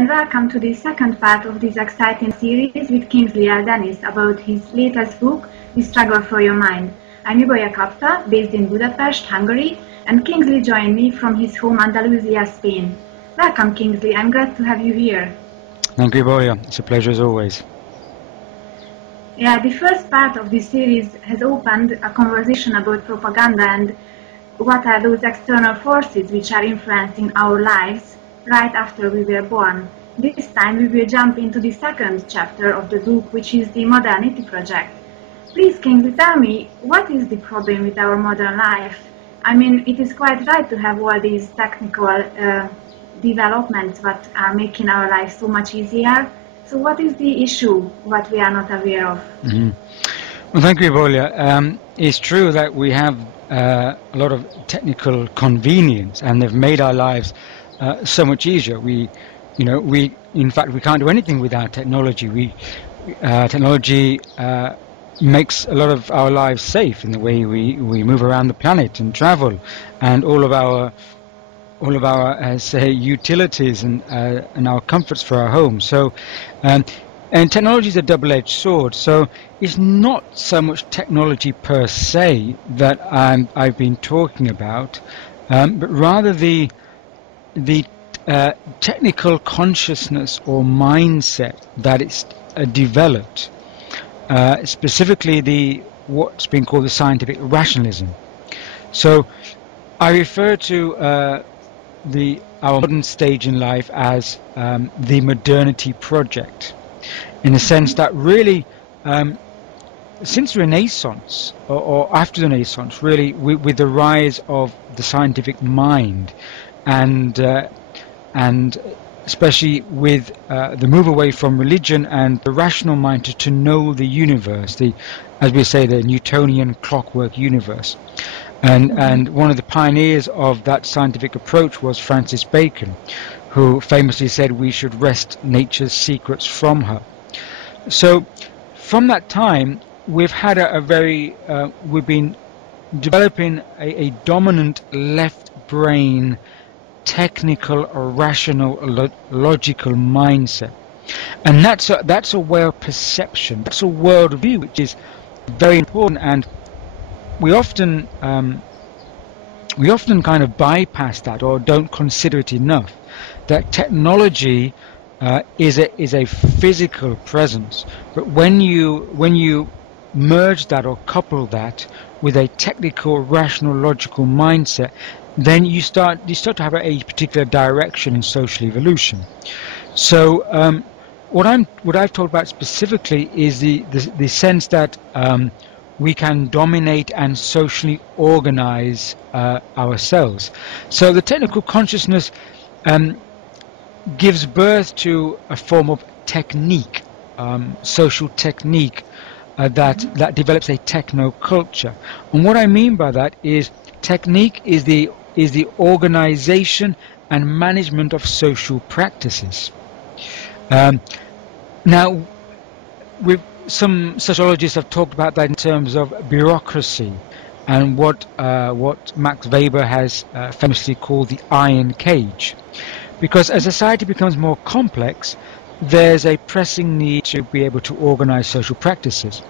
and welcome to the second part of this exciting series with Kingsley about his latest book, The Struggle for Your Mind. I'm Ibolya Kapta, based in Budapest, Hungary, and Kingsley joined me from his home Andalusia, Spain. Welcome, Kingsley. I'm glad to have you here. Thank you, Ibolya. It's a pleasure as always. Yeah, the first part of this series has opened a conversation about propaganda and what are those external forces which are influencing our lives right after we were born. This time we will jump into the second chapter of the book, which is the Modernity Project. Please, Kingsley, tell me, what is the problem with our modern life? I mean, it is quite right to have all these technical developments that are making our life so much easier. So what is the issue, what we are not aware of? Mm-hmm. Well, thank you, Ibolya. It's true that we have a lot of technical convenience, and they've made our lives so much easier. In fact, we can't do anything without technology. Technology makes a lot of our lives safe in the way we move around the planet and travel, and all of our say utilities and our comforts for our home. So, and technology is a double-edged sword. So it's not so much technology per se that I've been talking about, but rather the technical consciousness or mindset that it's developed, specifically what's been called the scientific rationalism. So I refer to our modern stage in life as the Modernity Project, in the sense that really since the Renaissance or after the Renaissance, really with the rise of the scientific mind, and especially with the move away from religion and the rational mind to know the universe, as we say, the Newtonian clockwork universe. And one of the pioneers of that scientific approach was Francis Bacon, who famously said we should wrest nature's secrets from her. So from that time, we've had we've been developing a dominant left brain, technical, rational, logical mindset. And that's a way of perception, that's a worldview which is very important, and we often kind of bypass that or don't consider it enough. That technology is a physical presence, but when you merge that or couple that with a technical, rational, logical mindset, then you start to have a particular direction in social evolution. So what I've talked about specifically is the sense that we can dominate and socially organize ourselves. So the technical consciousness gives birth to a form of technique, social technique, that develops a techno culture. And what I mean by that is technique is the organization and management of social practices. Now, some sociologists have talked about that in terms of bureaucracy and what Max Weber has famously called the iron cage. Because as society becomes more complex, there's a pressing need to be able to organize social practices.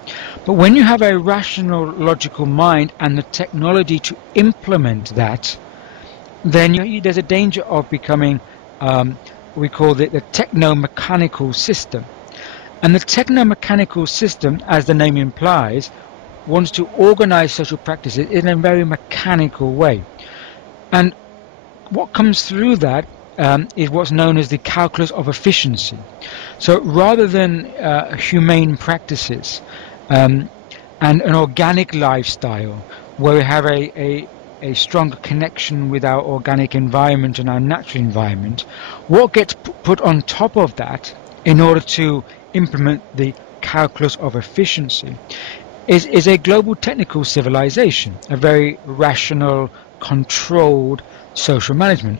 But when you have a rational, logical mind and the technology to implement that, then there's a danger of becoming, we call it the techno-mechanical system. And the techno-mechanical system, as the name implies, wants to organize social practices in a very mechanical way. And what comes through that is what's known as the calculus of efficiency. So rather than humane practices and an organic lifestyle where we have a stronger connection with our organic environment and our natural environment, what gets put on top of that in order to implement the calculus of efficiency is a global technical civilization, a very rational, controlled social management.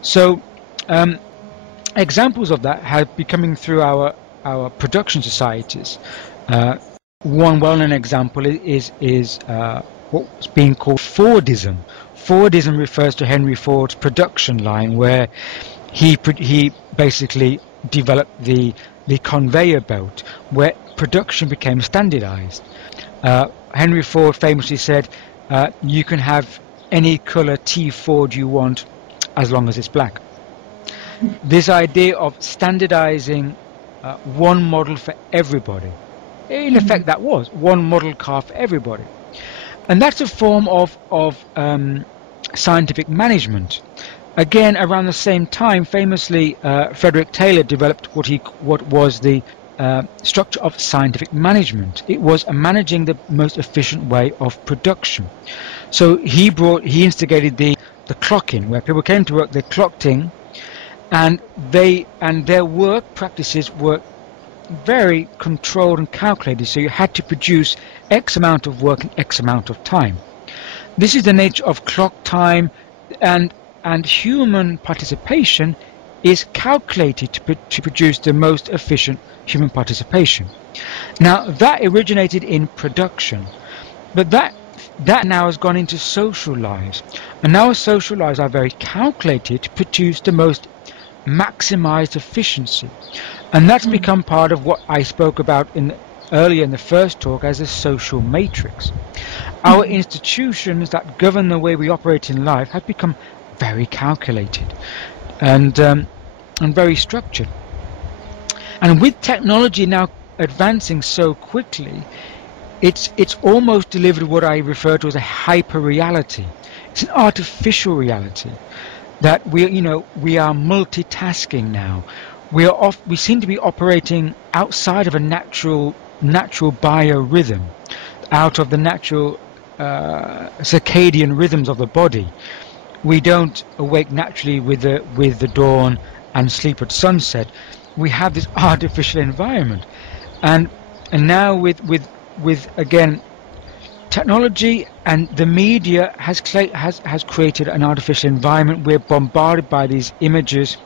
So examples of that have been coming through our production societies. One well-known example is what's being called Fordism. Fordism refers to Henry Ford's production line, where he basically developed the conveyor belt, where production became standardized. Henry Ford famously said, you can have any color T Ford you want as long as it's black. This idea of standardizing one model for everybody, in effect that was one model car for everybody. And that's a form of scientific management. Again, around the same time, famously, Frederick Taylor developed what was the structure of scientific management. It was managing the most efficient way of production. So he instigated the clock-in, where people came to work, they clocked in, and their work practices were very controlled and calculated. So you had to produce X amount of work in X amount of time. This is the nature of clock time, and human participation is calculated to produce the most efficient human participation. Now that originated in production, but that now has gone into social lives, and now our social lives are very calculated to produce the most maximized efficiency, and that's become part of what I spoke about earlier in the first talk as a social matrix. Our institutions that govern the way we operate in life have become very calculated and very structured. And with technology now advancing so quickly, it's almost delivered what I refer to as a hyper reality. It's an artificial reality that we are multitasking now. We seem to be operating outside of a natural biorhythm, out of the natural circadian rhythms of the body. We don't awake naturally with the dawn and sleep at sunset. We have this artificial environment, and now with again technology and the media has created an artificial environment. We're bombarded by these images,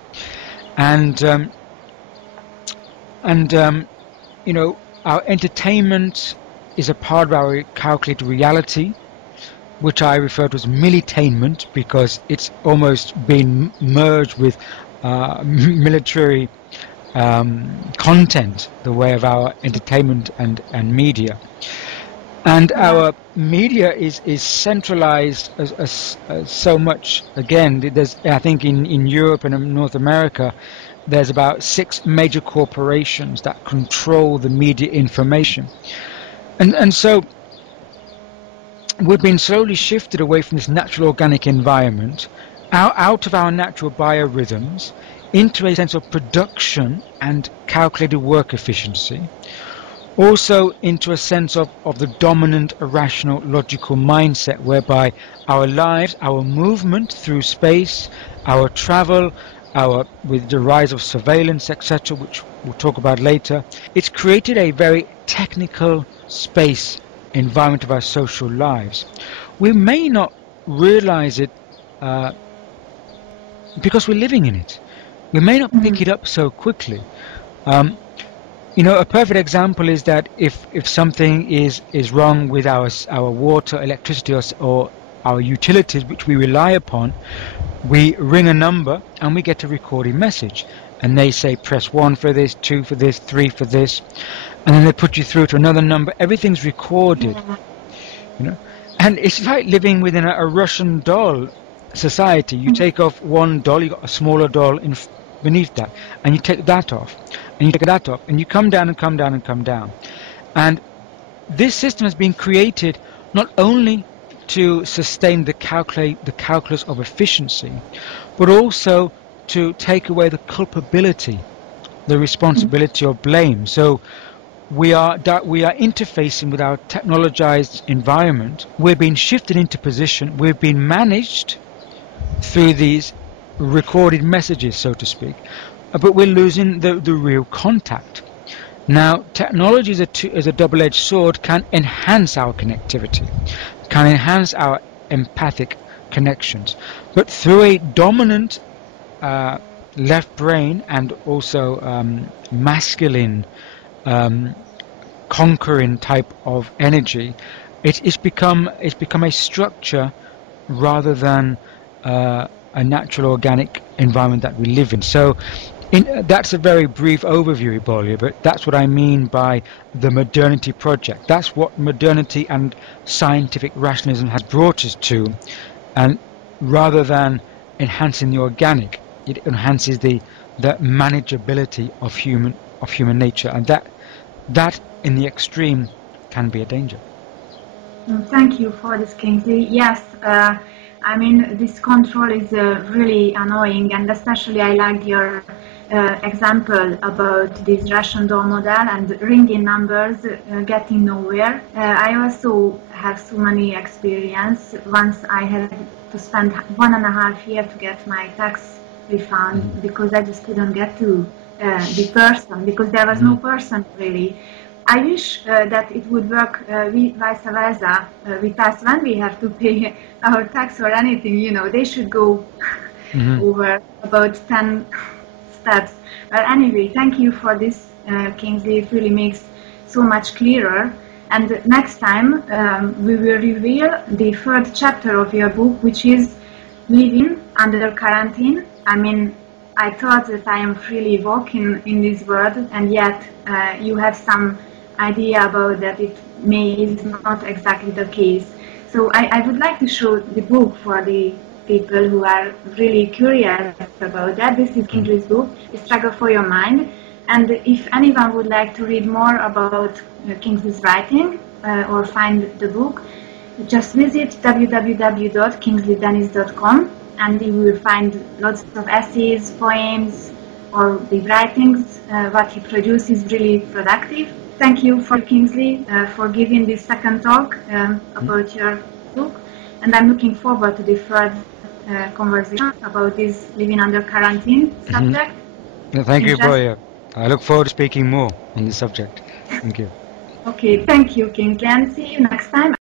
and our entertainment is a part of our calculated reality, which I refer to as militainment, because it's almost been merged with military content, the way of our entertainment and media. And our media is centralized as so much. Again, there's, I think in Europe and in North America, there's about 6 major corporations that control the media information. And so we've been slowly shifted away from this natural organic environment, out of our natural biorhythms, into a sense of production and calculated work efficiency, also into a sense of the dominant irrational logical mindset, whereby our lives, our movement through space, our travel, with the rise of surveillance, etc., which we'll talk about later, it's created a very technical space environment of our social lives. We may not realize it because we're living in it. We may not pick it up so quickly. A perfect example is that if something is wrong with our water, electricity, or our utilities, which we rely upon, we ring a number and we get a recorded message, and they say press 1 for this, 2 for this, 3 for this, and then they put you through to another number. Everything's recorded, and it's like living within a Russian doll society. You take off one doll, you got a smaller doll beneath that, and you take that off, and you take that off, and you come down and come down and come down. And this system has been created not only to sustain the calculus of efficiency, but also to take away the culpability, the responsibility of blame. So we are interfacing with our technologized environment. We're being shifted into position. We're being managed through these recorded messages, so to speak, but we're losing the real contact. Now, technology as a double-edged sword can enhance our connectivity, can enhance our empathic connections, but through a dominant left brain and also masculine conquering type of energy, it's become a structure rather than a natural organic environment that we live in. So That's a very brief overview, Ibolia, but that's what I mean by the Modernity Project. That's what modernity and scientific rationalism has brought us to, and rather than enhancing the organic, it enhances the manageability of human nature, and that in the extreme can be a danger. Thank you for this, Kingsley. Yes, I mean, this control is really annoying, and especially I liked your example about this Russian doll model and ringing numbers getting nowhere. I also have so many experience. Once I had to spend 1.5 years to get my tax refund because I just couldn't get to the person, because there was no person really. I wish that it would work vice versa with us when we have to pay our tax or anything. You know, they should go over about 10 steps. But anyway, thank you for this, Kingsley. It really makes so much clearer. And next time we will reveal the third chapter of your book, which is Living Under Quarantine. I mean, I thought that I am freely walking in this world, and yet you have some idea about that it is not exactly the case. So I would like to show the book for the people who are really curious about that. This is Kingsley's book, The Struggle for Your Mind. And if anyone would like to read more about Kingsley's writing or find the book, just visit www.kingsleydennis.com and you will find lots of essays, poems, or the writings. What he produces is really productive. Thank you for Kingsley for giving this second talk about your book, and I'm looking forward to the third conversation about this living under quarantine subject. Thank you, Boya. I look forward to speaking more on this subject. Thank you. Okay, thank you, Kingsley, and see you next time.